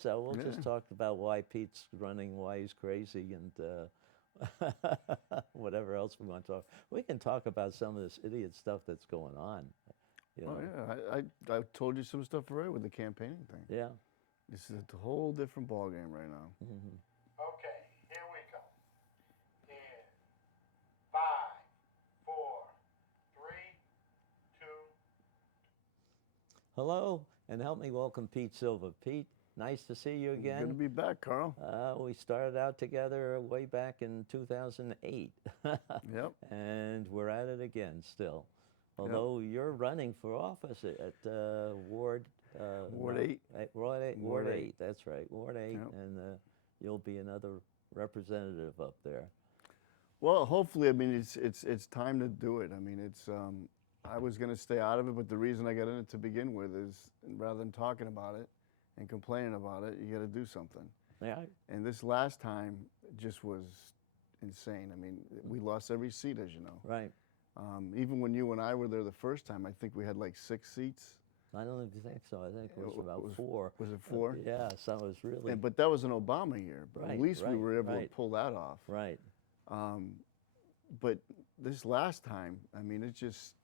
so we'll just talk about why Pete's running, why he's crazy, and whatever else we want to talk. We can talk about some of this idiot stuff that's going on. You Oh know? yeah, I told you some stuff already with the campaigning thing. Yeah. This is a whole different ballgame right now. Okay, here we go. In five, four, three, two. Hello, and help me welcome Pete Silva. Pete, nice to see you Good to again. be back, Carl. We started out together way back in 2008, Yep. and we're at it again still. Although you're running for office at Ward Ward 8. Ward 8. Ward 8. That's right, Ward 8, Yep. and you'll be another representative up there. Well, hopefully, I mean, it's time to do it. I mean, it's I was going to stay out of it, but the reason I got in it to begin with is rather than talking about it and complaining about it, you got to do something. Yeah. And this last time just was insane. I mean, we lost every seat, as you know. Right. Even when you and I were there the first time, I think we had like 6 seats. I don't even think so. I think it was about 4. Was it 4? Yeah, so it was really. But that was an Obama year. But Right, at least we right, were able right. to pull that off. Right. But this last time, I mean, it's just,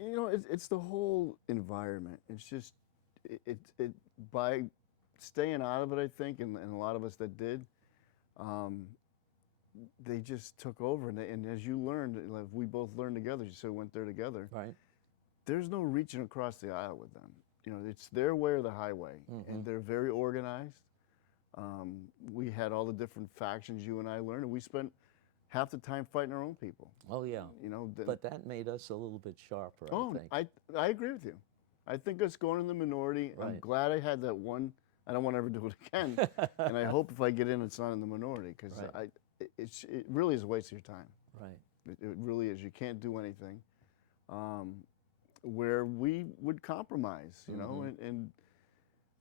you know, it's the whole environment. It's just, by staying out of it, I think, and a lot of us that did, they just took over. And as you learned, like we both learned together, you said we went there together. Right. There's no reaching across the aisle with them. You know, it's their way or the highway, and they're very organized. We had all the different factions you and I learned, and we spent half the time fighting our own people. Oh yeah. You know, But that made us a little bit sharper, I think. I agree with you. I think us going in the minority, I'm Right. glad I had that one. I don't want to ever do it again. And I hope if I get in, it's not in the minority, because Right. it really is a waste of your time. Right. It really is. You can't do anything. Where we would compromise, you know, and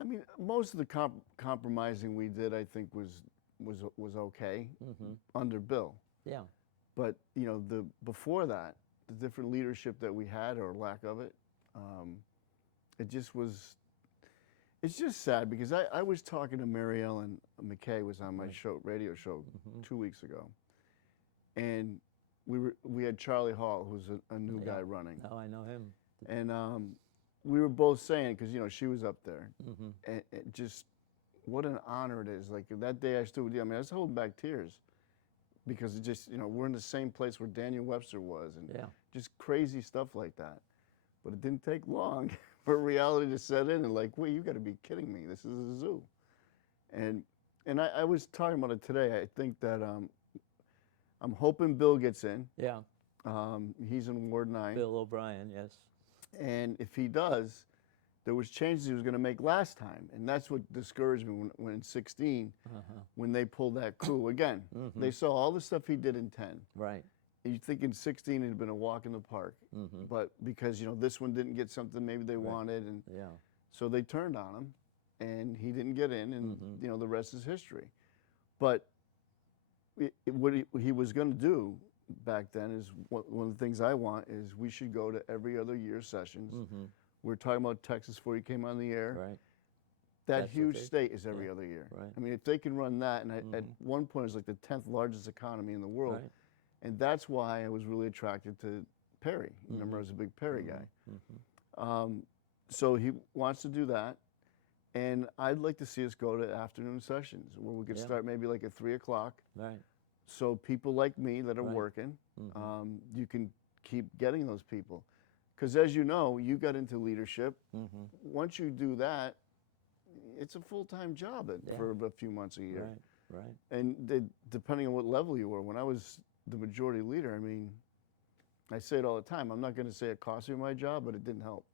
I mean, most of the compromising we did, I think, was okay under Bill. Yeah. But you know, before that, the different leadership that we had, or lack of it, it just was. It's just sad, because I was talking to Mary Ellen McKay, was on my radio show 2 weeks ago, and we had Charlie Hall, who's a new guy running, Oh, I know him. and we were both saying, because you know she was up there, and just what an honor it is. Like that day I stood with you, I mean, I was holding back tears, because it just, you know, we're in the same place where Daniel Webster was, and just crazy stuff like that. But it didn't take long for reality to set in, and like, wait, you got to be kidding me! This is a zoo. And I was talking about it today. I think that I'm hoping Bill gets in. Yeah. He's in Ward 9. Bill O'Brien, yes. And if he does, there was changes he was going to make last time, and that's what discouraged me when in 16, when they pulled that coup again. They saw all the stuff he did in 10. Right. You think in 16 it had been a walk in the park, but because, you know, this one didn't get something maybe they wanted, and so they turned on him, and he didn't get in, and you know, the rest is history. But what he was going to do back then is, one of the things I want is we should go to every other year sessions. We were talking about Texas before you came on the air. Right. That That's huge what they- state is every other year. Right. I mean, if they can run that, and at one point it was like the 10th largest economy in the world, Right. and that's why I was really attracted to Perry. Remember, I was a big Perry guy. So he wants to do that, and I'd like to see us go to afternoon sessions where we could start maybe like at 3 o'clock. Right. So people like me that are Right. working, you can keep getting those people. Because as you know, you got into leadership. Once you do that, it's a full-time job for a few months a year. Right. Right. And depending on what level you were, when I was the majority leader, I mean, I say it all the time, I'm not going to say it cost me my job, but it didn't help.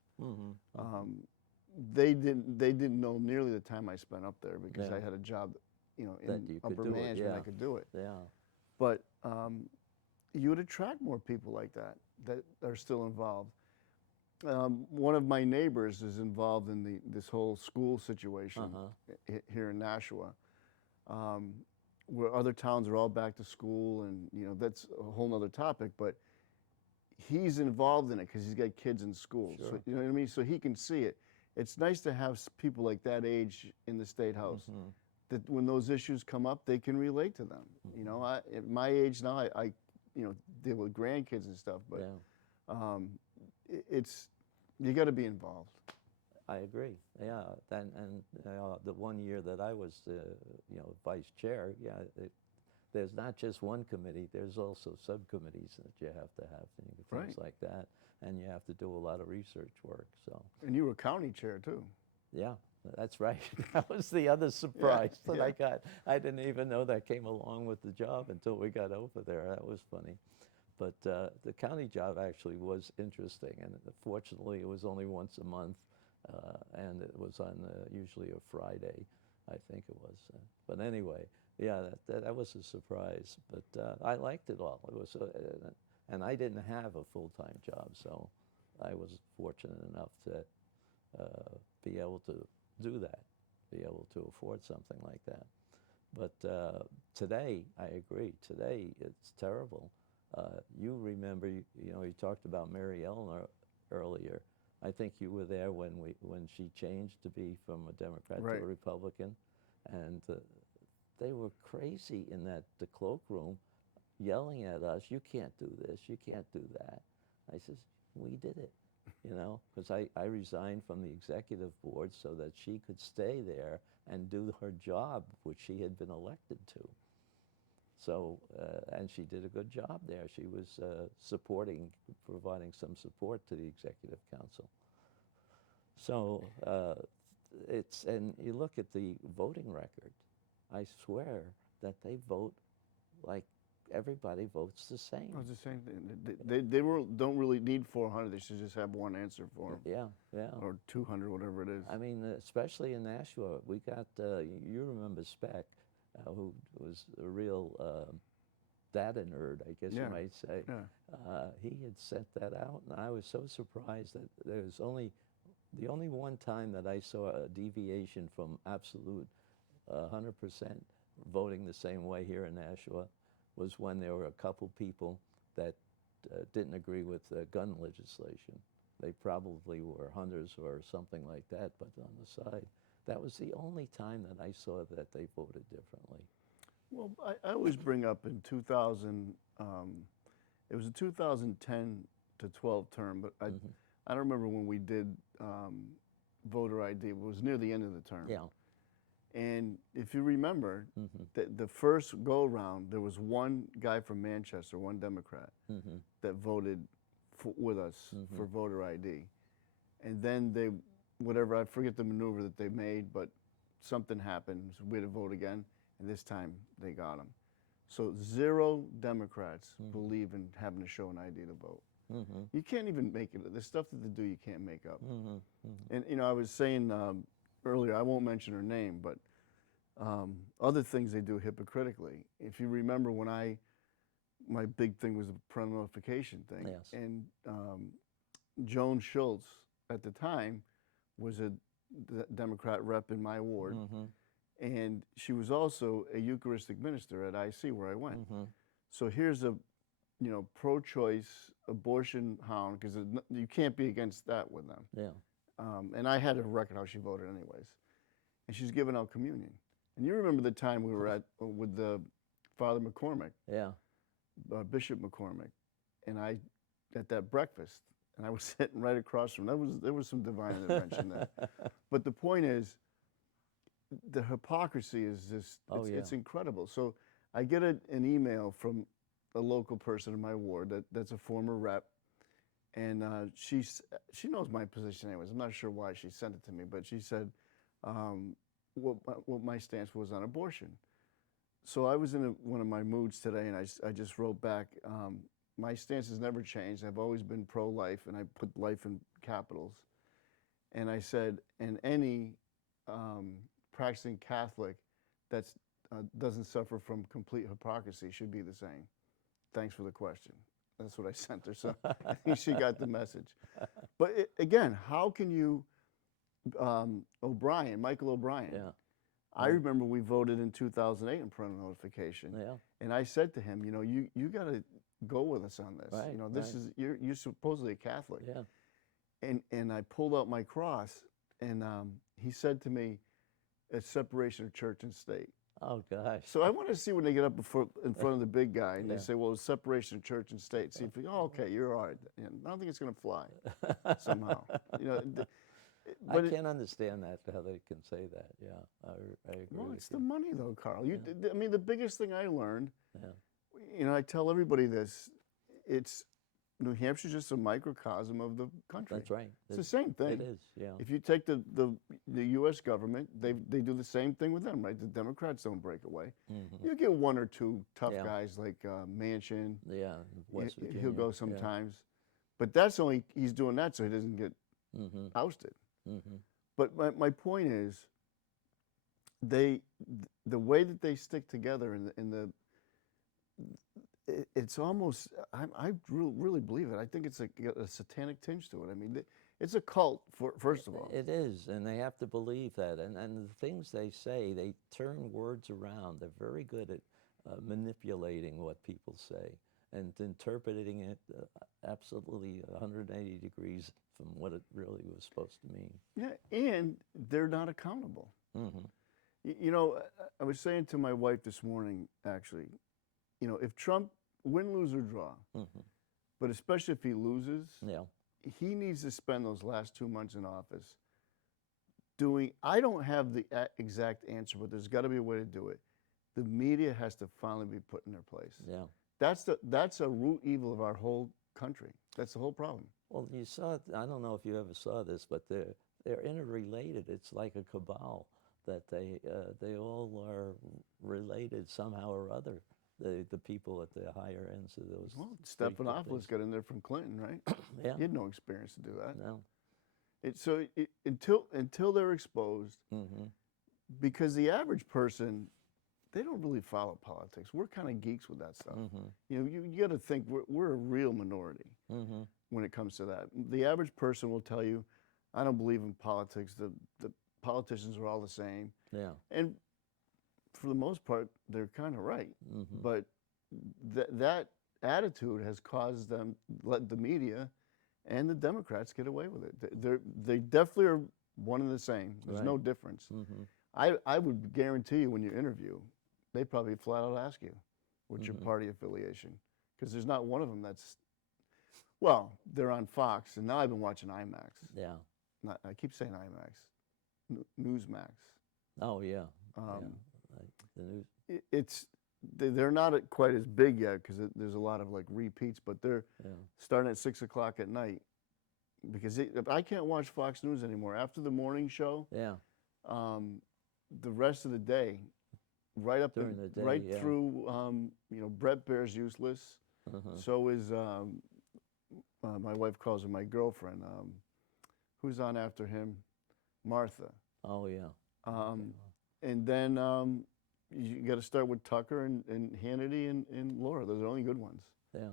They didn't know nearly the time I spent up there, because I had a job, you know, That you in could upper do it, management. I could do it. Yeah. But you would attract more people like that are still involved. One of my neighbors is involved in this whole school situation here in Nashua, where other towns are all back to school, and you know, that's a whole nother topic. But he's involved in it because he's got kids in school. Sure. So you know what I mean. So he can see it. it's nice to have people like that age in the State House that when those issues come up, they can relate to them. You know, at my age now, I you know, deal with grandkids and stuff, but it's, you got to be involved. I agree. Yeah, and the 1 year that I was, you know, vice chair, there's not just one committee. There's also subcommittees that you have to have, things like that, and you have to do a lot of research work. So. And you were county chair too. Yeah, that's right. That was the other surprise that I got. I didn't even know that came along with the job until we got over there. That was funny. But the county job actually was interesting, and fortunately it was only once a month. And it was on usually a Friday, I think it was. But anyway, yeah, that was a surprise. But I liked it all. It was, and I didn't have a full-time job, so I was fortunate enough to be able to do that, be able to afford something like that. But today, I agree. Today, it's terrible. You remember, you know, you talked about Mary Eleanor earlier. I think you were there when she changed to be from a Democrat to a Republican, and they were crazy in the cloakroom, yelling at us. You can't do this. You can't do that. I says, we did it, you know, because I resigned from the executive board so that she could stay there and do her job, which she had been elected to. So, and she did a good job there. She was providing some support to the executive council. So and you look at the voting record, I swear that they vote like everybody votes the same. Well, it's the same thing. They don't really need 400. They should just have one answer for them. Yeah, yeah. Or 200, whatever it is. I mean, especially in Nashua, we got, you remember Speck, who was a real data nerd, I guess you might say. Yeah. He had sent that out, and I was so surprised that there was the only one time that I saw a deviation from absolute 100% voting the same way here in Nashua was when there were a couple people that didn't agree with gun legislation. They probably were hunters or something like that, but on the side, that was the only time that I saw that they voted differently. Well, I always bring up in 2000, it was a 2010 to 12 term, but I don't remember when we did voter ID. It was near the end of the term. Yeah. And if you remember, the first go-around, there was one guy from Manchester, one Democrat, that voted with us for voter ID. And then whatever, I forget the maneuver that they made, but something happened, so we had to vote again, and this time they got him. So 0 Democrats believe in having to show an ID to vote. You can't even make it. The stuff that they do, you can't make up. And, you know, I was saying earlier, I won't mention her name, but other things they do hypocritically. If you remember when my big thing was the parental notification thing. Yes. And Joan Schultz, at the time, was a Democrat rep in my ward. And she was also a Eucharistic minister at IC where I went. So here's a, you know, pro-choice abortion hound, because you can't be against that with them. Yeah. And I had a record how she voted anyways. And she's giving out communion. And you remember the time we were with the Father McCormick. Yeah. Bishop McCormick, and at that breakfast, and I was sitting right across from him. There was some divine intervention there. But the point is, the hypocrisy is just, it's incredible. So I get an email from a local person in my ward that's a former rep, and she knows my position anyways. I'm not sure why she sent it to me, but she said what my stance was on abortion. So I was in one of my moods today, and I just wrote back, my stance has never changed. I've always been pro-life, and I put life in capitals. And I said, and any practicing Catholic that doesn't suffer from complete hypocrisy should be the same. Thanks for the question. That's what I sent her, so I think she got the message. But again, how can you, Michael O'Brien, Yeah. I remember we voted in 2008 in parental notification, and I said to him, you know, you got to go with us on this. Right, you know, this is you're supposedly a Catholic. Yeah. And I pulled out my cross, and he said to me, "It's separation of church and state." Oh gosh. So I want to see when they get up in front of the big guy and Yeah. they say, "Well, it's separation of church and state." See if you, oh, okay, you're all right. And I don't think it's going to fly somehow. You know, I can't understand that, how they can say that. Yeah, I agree well, with it's you. the money though, Carl. I mean, the biggest thing I learned, Yeah. you know, I tell everybody this, it's New Hampshire's just a microcosm of the country. That's right. It's the same thing. It is, yeah. If you take the U.S. government, they do the same thing with them, right? The Democrats don't break away. Mm-hmm. You get one or two tough Yeah. guys like Manchin. Yeah, West Virginia. He'll go yeah. sometimes, but that's only he's doing that so he doesn't get Mm-hmm. ousted. Mm-hmm. But my point is, the way that they stick together it's almost I really believe it. I think it's a satanic tinge to it. I mean, it's a cult first of all. It is, and they have to believe that. And the things they say, they turn words around. They're very good at manipulating what people say and interpreting it absolutely 180 degrees from what it really was supposed to mean. Yeah, and they're not accountable. Mm-hmm. You know, I was saying to my wife this morning, actually, you know, if Trump win, lose, or draw, Mm-hmm. but especially if he loses, Yeah. he needs to spend those last 2 months in office doing, I don't have the exact answer, but there's got to be a way to do it. The media has to finally be put in their place. Yeah. That's a root evil of our whole country. That's the whole problem. Well, you saw it. I don't know if you ever saw this, but they're interrelated. It's like a cabal that they all are related somehow or other. The people at the higher ends of those. Well, three Stephanopoulos companies. got in there from Clinton, right? Yeah. He had no experience to do that. No. Until they're exposed, Mm-hmm. because the average person, they don't really follow politics. We're kind of geeks with that stuff. Mm-hmm. You know, you got to think we're a real minority Mm-hmm. when it comes to that. The average person will tell you, I don't believe in politics. The politicians are all the same. Yeah. And for the most part, they're kind of right. Mm-hmm. But that attitude has caused them, let the media and the Democrats get away with it. They definitely are one and the same. There's no Right. difference. Mm-hmm. I would guarantee you when you interview, they probably flat out ask you, what's your Mhm. party affiliation? Because there's not one of them that's, well, they're on Fox, and now I've been watching IMAX. Yeah. I keep saying IMAX, Newsmax. Oh yeah. Um, yeah. Like the news. They're not quite as big yet because there's a lot of like repeats, but they're Yeah. starting at 6 o'clock at night because I can't watch Fox News anymore after the morning show. Yeah. The rest of the day, right up During the day, right yeah. through, you know, Brett Baer's useless. Uh-huh. So is my wife calls her my girlfriend. Who's on after him? Martha. Oh yeah. And then you got to start with Tucker and Hannity and Laura. Those are the only good ones. Yeah.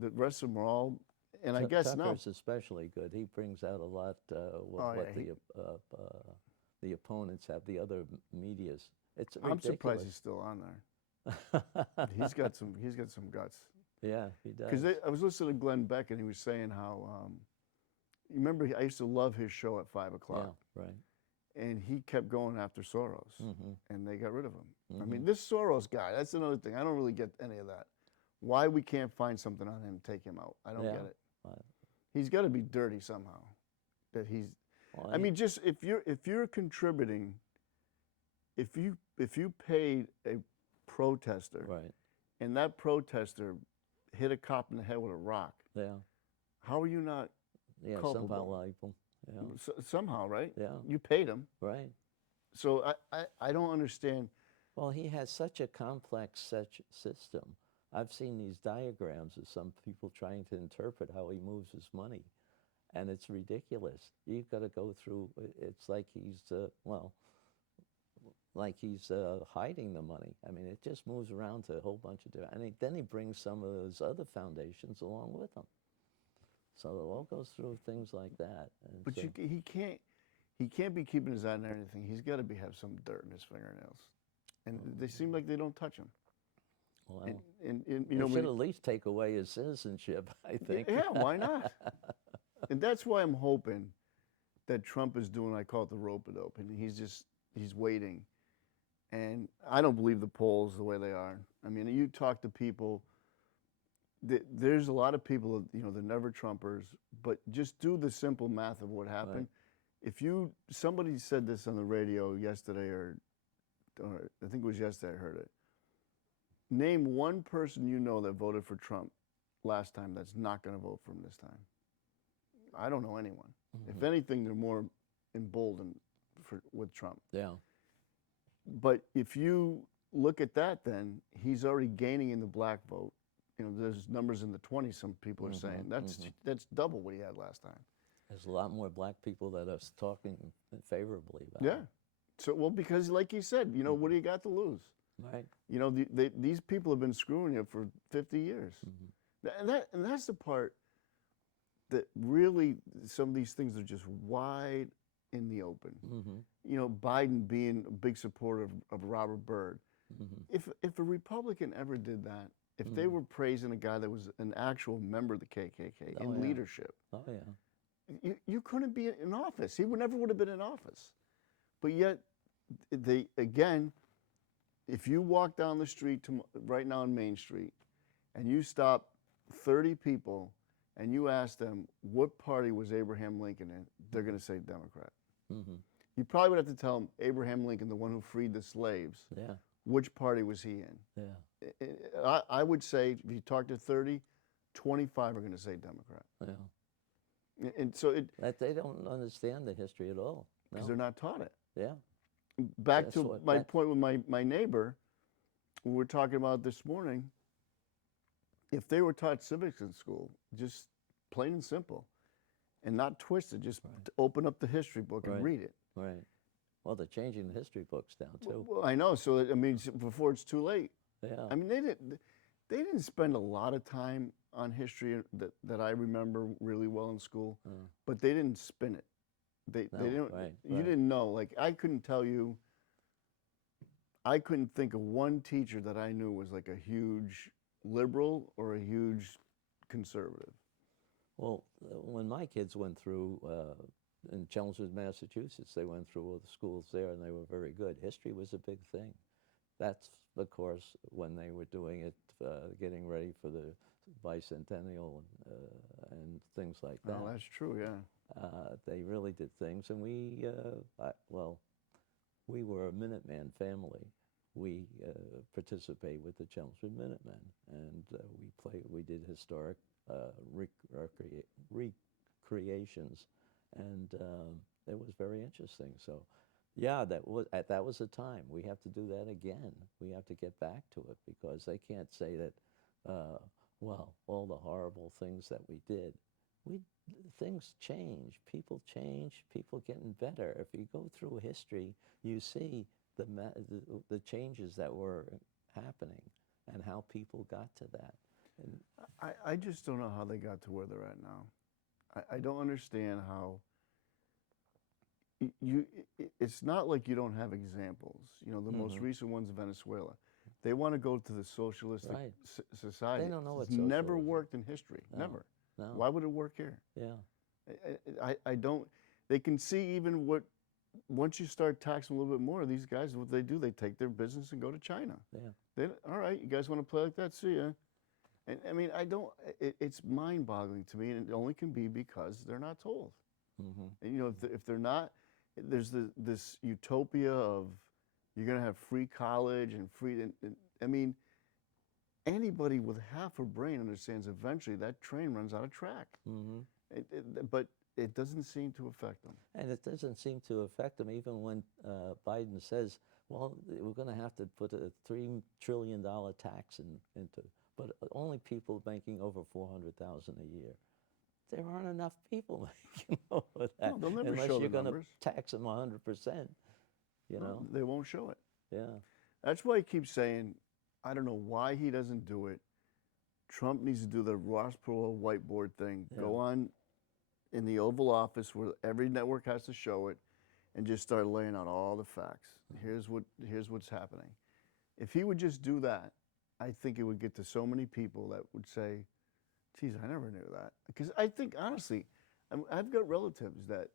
The rest of them are all, and I guess now. Tucker's especially good. He brings out a lot what yeah, the opponents have. The other medias. It's I'm surprised ridiculous. he's still on there. He's got some guts. Yeah, he does. Because I was listening to Glenn Beck and he was saying how, you remember I used to love his show at 5 o'clock. Yeah. Right. And he kept going after Soros, Mm-hmm. and they got rid of him. I Mhm. mean, this Soros guy, that's another thing. I don't really get any of that. Why we can't find something on him, take him out. I don't Yeah. get it. Right. He's got to be dirty somehow. That he's, Well, I mean, just if you're contributing, if you paid a protester Right. and that protester hit a cop in the head with a rock, Yeah. how are you not Yeah. culpable? Somehow liable. Yeah. Somehow, right? Yeah. You paid him. Right. So I don't understand. Well, he has such a complex system. I've seen these diagrams of some people trying to interpret how he moves his money, and it's ridiculous. You've got to go through. It's like he's hiding the money. I mean, it just moves around to a whole bunch of different. And then he brings some of those other foundations along with him. So it all goes through things like that. And But so, he can't be keeping his eye on everything. He's got to have some dirt in his fingernails, and they seem like they don't touch him. well, And you you know, should when, at least take away his citizenship, I think. yeah, why not? And that's why I'm hoping that Trump is doing, I call it the rope-a-dope, and he's waiting. And I don't believe the polls the way they are. I mean, you talk to people, there's a lot of people, they're never Trumpers, but just do the simple math of what happened. Right. Somebody said this on the radio yesterday, or I think it was yesterday I heard it. Name one person you know that voted for Trump last time that's not going to vote for him this time. I don't know anyone. Mm-hmm. If anything, they're more emboldened with Trump. Yeah. But if you look at that, then he's already gaining in the black vote. There's numbers in the 20s, some people are saying. That's double what he had last time. There's a lot more black people that are talking favorably about it. Yeah. So, well, because like you said, what do you got to lose? Right. These people have been screwing you for 50 years. Mm-hmm. And that's the part that really, some of these things are just wide in the open. Mm-hmm. Biden being a big supporter of Robert Byrd. Mm-hmm. If a Republican ever did that, if they were praising a guy that was an actual member of the KKK in leadership, you couldn't be in office. He never would have been in office. But yet, if you walk down the street right now on Main Street, and you stop 30 people, and you ask them what party was Abraham Lincoln in, they're going to say Democrat. Mm-hmm. You probably would have to tell them Abraham Lincoln, the one who freed the slaves. Yeah. Which party was he in? Yeah. I would say if you talk to 30, 25 are going to say Democrat. Yeah. And so they don't understand the history at all. Because they're not taught it. Yeah. Back to my point with my neighbor, we were talking about this morning. If they were taught civics in school, just plain and simple, and not twisted, just open up the history book and read it. Right. Well, they're changing the history books now too. Well, I know. So I mean, before it's too late. Yeah. I mean, they didn't spend a lot of time on history that I remember really well in school, but they didn't spin it. They didn't. Right, you didn't know. Like I couldn't think of one teacher that I knew was like a huge liberal or a huge conservative. Well, when my kids went through in Chelmsford, Massachusetts, they went through all the schools there, and they were very good. History was a big thing. That's, of course, when they were doing it, getting ready for the bicentennial and things like that. Oh, that's true, yeah. They really did things, and we were a Minuteman family. We participate with the Chelmsford Minutemen, and we did historic recreations, and it was very interesting. So, yeah, that was a time. We have to do that again. We have to get back to it because they can't say that, all the horrible things that we did. Things change, people getting better. If you go through history, you see the changes that were happening and how people got to that. And I just don't know how they got to where they're at now. I don't understand how it's not like you don't have examples. The most recent one's Venezuela. They want to go to the socialistic society. They don't know it's never worked in history. No. Never. No. Why would it work here? Yeah. I don't. They can see even once you start taxing a little bit more, these guys, what they do, they take their business and go to China. Yeah. All right, you guys want to play like that? See ya. And I mean, it's mind-boggling to me, and it only can be because they're not told. Mm-hmm. And if they're not, there's this utopia of you're going to have free college and free. I mean, anybody with half a brain understands eventually that train runs out of track. Mm-hmm. But it doesn't seem to affect them. And it doesn't seem to affect them even when Biden says, well, we're going to have to put a $3 trillion tax into, but only people making over $400,000 a year. There aren't enough people making over that. No, they'll never unless show you're the going to numbers. tax them 100%. No, they won't show it. Yeah. That's why I keep saying, I don't know why he doesn't do it. Trump needs to do the Ross Perot whiteboard thing. Yeah. Go on in the Oval Office where every network has to show it and just start laying out all the facts. Here's what's happening. If he would just do that, I think it would get to so many people that would say, geez, I never knew that. Because I think, honestly, I've got relatives that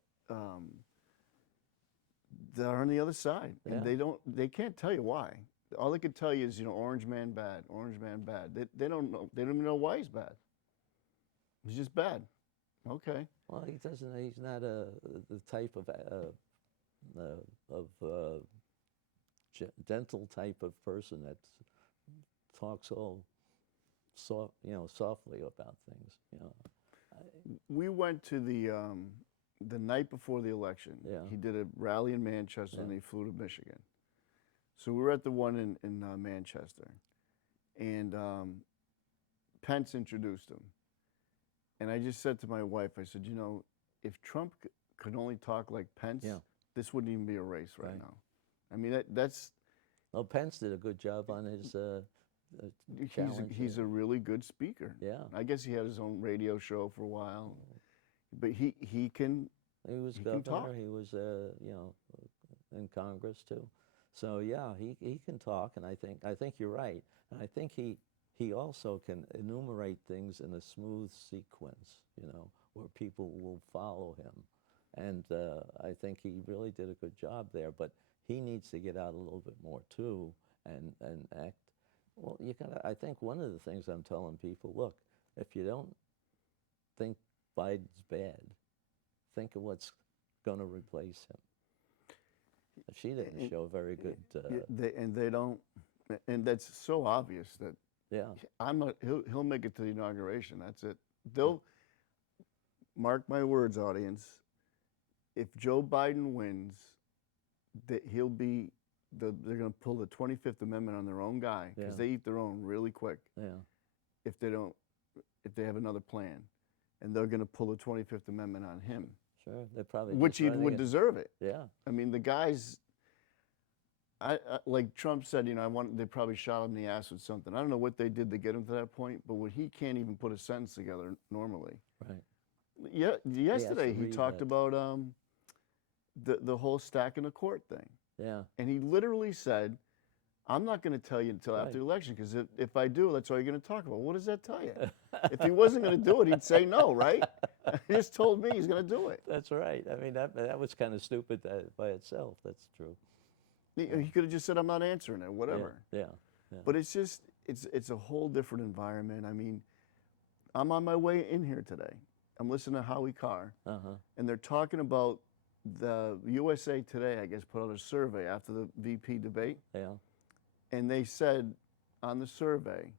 they're on the other side, and Yeah. they can't tell you why. All they can tell you is, Orange man bad, Orange man bad. They don't know. They don't even know why he's bad. He's just bad. Okay. Well, he doesn't. He's not the type of gentle type of person that talks all softly about things. We went to the night before the election. Yeah. He did a rally in Manchester, and Yeah. he flew to Michigan. So we were at the one in Manchester, and Pence introduced him. And I just said to my wife, I said, if Trump could only talk like Pence, Yeah. this wouldn't even be a race right Right. now. I mean, that's Well, Pence did a good job on his challenge. he's a really good speaker. Yeah. I guess he had his own radio show for a while, but he can. He was He can governor. talk. He was in Congress too. So yeah, he can talk, and I think you're right, and I think he also can enumerate things in a smooth sequence, where people will follow him, and I think he really did a good job there. But he needs to get out a little bit more too, and act. Well, you gotta. I think one of the things I'm telling people, look, if you don't think Biden's bad, think of what's going to replace him. She didn't show very good. They don't, and that's so obvious that Yeah, he'll make it to the inauguration. That's it. They'll mark my words, audience. If Joe Biden wins, that they're going to pull the 25th Amendment on their own guy because Yeah. they eat their own really quick. yeah, If they have another plan, and they're going to pull the 25th Amendment on him, sure. They're probably which just he running would it. deserve it. Yeah, I mean, the guys. Like Trump said, they probably shot him in the ass with something. I don't know what they did to get him to that point, but when he can't even put a sentence together normally. right. Yeah, yesterday he read talked that. about the whole stacking the court thing, Yeah, and he literally said, "I'm not going to tell you until after the election because if I do, that's all you're going to talk about." What does that tell you? If he wasn't going to do it, he'd say no, right? He just told me he's going to do it. that's right. I mean, that was kind of stupid by itself. That's true. He could have just said, "I'm not answering it," whatever. Yeah, But it's just it's a whole different environment. I mean, I'm on my way in here today. I'm listening to Howie Carr, and they're talking about the USA Today, I guess, put out a survey after the VP debate, yeah, and they said on the survey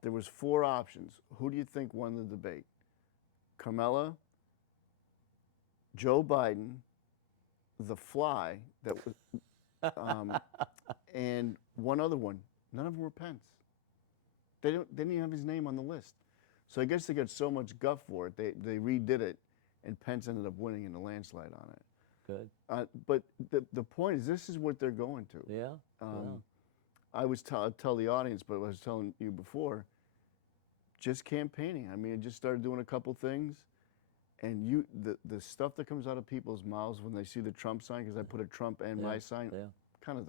there was 4 options. Who do you think won the debate? Carmella, Joe Biden, The Fly, that was, and one other one. None of them were Pence. They didn't even have his name on the list. So I guess they got so much guff for it, they redid it, and Pence ended up winning in a landslide on it. good. But the point is, this is what they're going to. Yeah, I was tell the audience, but I was telling you before, just campaigning. I mean, I just started doing a couple things, and the stuff that comes out of people's mouths when they see the Trump sign, because I put a Trump and my sign, yeah. kind of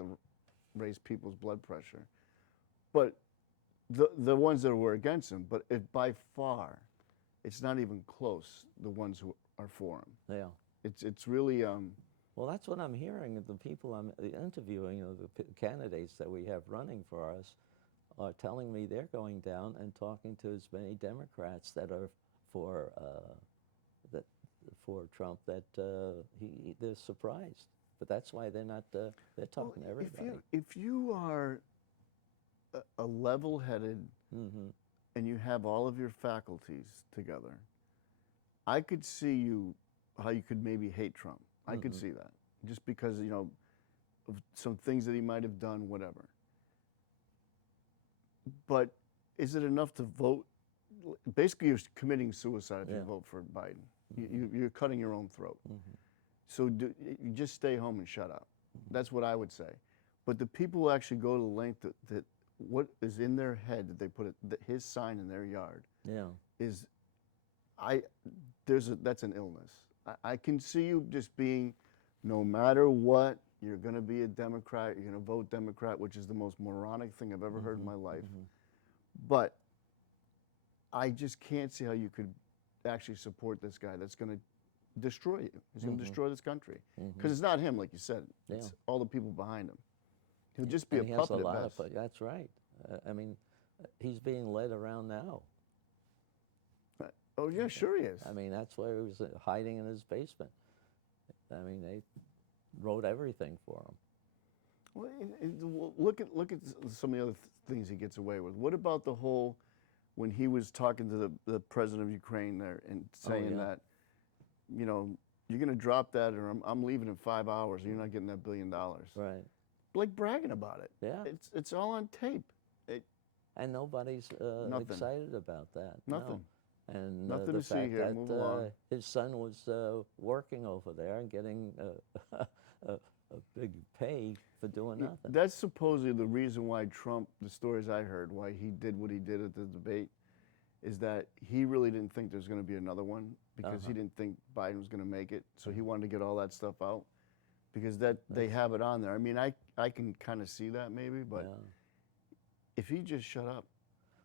raise people's blood pressure. But the ones that were against him, but by far, it's not even close. The ones who are for him. Yeah. It's really. Well, that's what I'm hearing. The people I'm interviewing, the candidates that we have running for us, are telling me they're going down and talking to as many Democrats that are for Trump that they're surprised. But that's why they're not. They're talking to everybody. If you are a level-headed and you have all of your faculties together, I could see how you could maybe hate Trump. I could see that, just because of some things that he might have done, whatever. But is it enough to vote? Basically, you're committing suicide if you vote for Biden. You're cutting your own throat. So you just stay home and shut up. That's what I would say. But the people who actually go to the length that what is in their head that they put his sign in their yard is, that's an illness. I can see you just being, no matter what, you're going to be a Democrat, you're going to vote Democrat, which is the most moronic thing I've ever heard in my life. But I just can't see how you could actually support this guy that's going to destroy you. He's going to destroy this country. Because it's not him, like you said. It's all the people behind him. He'll just be And a he has a puppet lot at of, best. that's right. I mean, he's being led around now. Oh, yeah, sure he is. I mean, that's why he was hiding in his basement. I mean, they wrote everything for him. Well, look at some of the other things he gets away with. What about the whole, when he was talking to the president of Ukraine there and saying yeah. that, you know, you're going to drop that or I'm leaving in 5 hours and you're not getting that $1 billion. Right. Like bragging about it. Yeah. It's all on tape. And nobody's Nothing. excited about that. Nothing. No. And Nothing the to see fact here. that Move along. his son was working over there and getting a big pay for doing nothing. That's supposedly the reason why Trump, the stories I heard, why he did what he did at the debate, is that he really didn't think there's going to be another one because he didn't think Biden was going to make it. So he wanted to get all that stuff out because they have it on there. I mean, I can kind of see that maybe, but if he just shut up.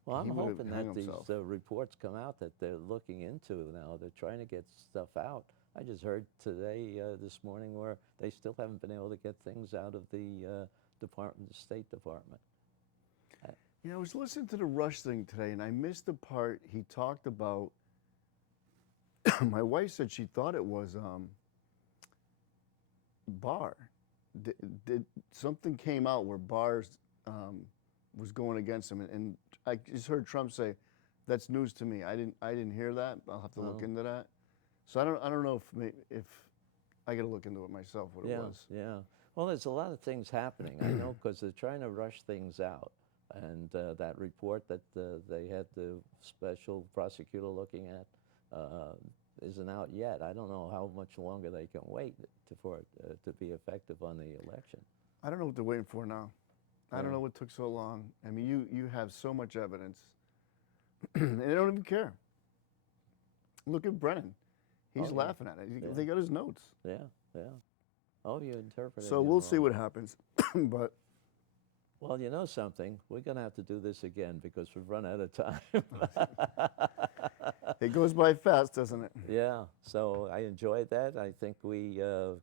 Well, I'm he would've hoping hung that these himself. reports come out that they're looking into now. They're trying to get stuff out. I just heard today, this morning, where they still haven't been able to get things out of the State Department. I was listening to the Rush thing today, and I missed the part he talked about. My wife said she thought it was Barr. Did something came out where Barr's was going against him, and I just heard Trump say, "That's news to me. I didn't hear that. I'll have to look into that." So I don't know if I got to look into it myself what it was. Yeah. Well, there's a lot of things happening. I know because they're trying to rush things out. And that report that they had the special prosecutor looking at isn't out yet. I don't know how much longer they can wait for it to be effective on the election. I don't know what they're waiting for now. I don't know what took so long. I mean, you have so much evidence, and they don't even care. Look at Brennan. He's laughing at it. They got his notes. Yeah. Oh, you interpreted So it we'll see wrong. what happens. But well, you know something? We're going to have to do this again because we've run out of time. it goes by fast, doesn't it? Yeah, so I enjoyed that. I think we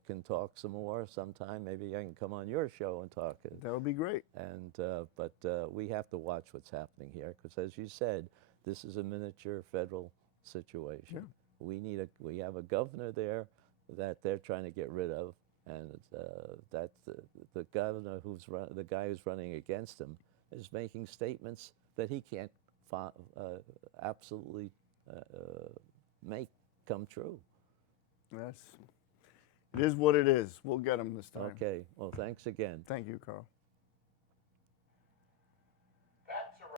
can talk some more sometime. Maybe I can come on your show and talk. That would be great. And but we have to watch what's happening here because, as you said, this is a miniature federal situation. Yeah. We have a governor there that they're trying to get rid of, and that's the governor the guy who's running against him is making statements that he can't absolutely make come true. Yes. It is what it is. We'll get him this time. Okay. Well, thanks again. Thank you, Carl.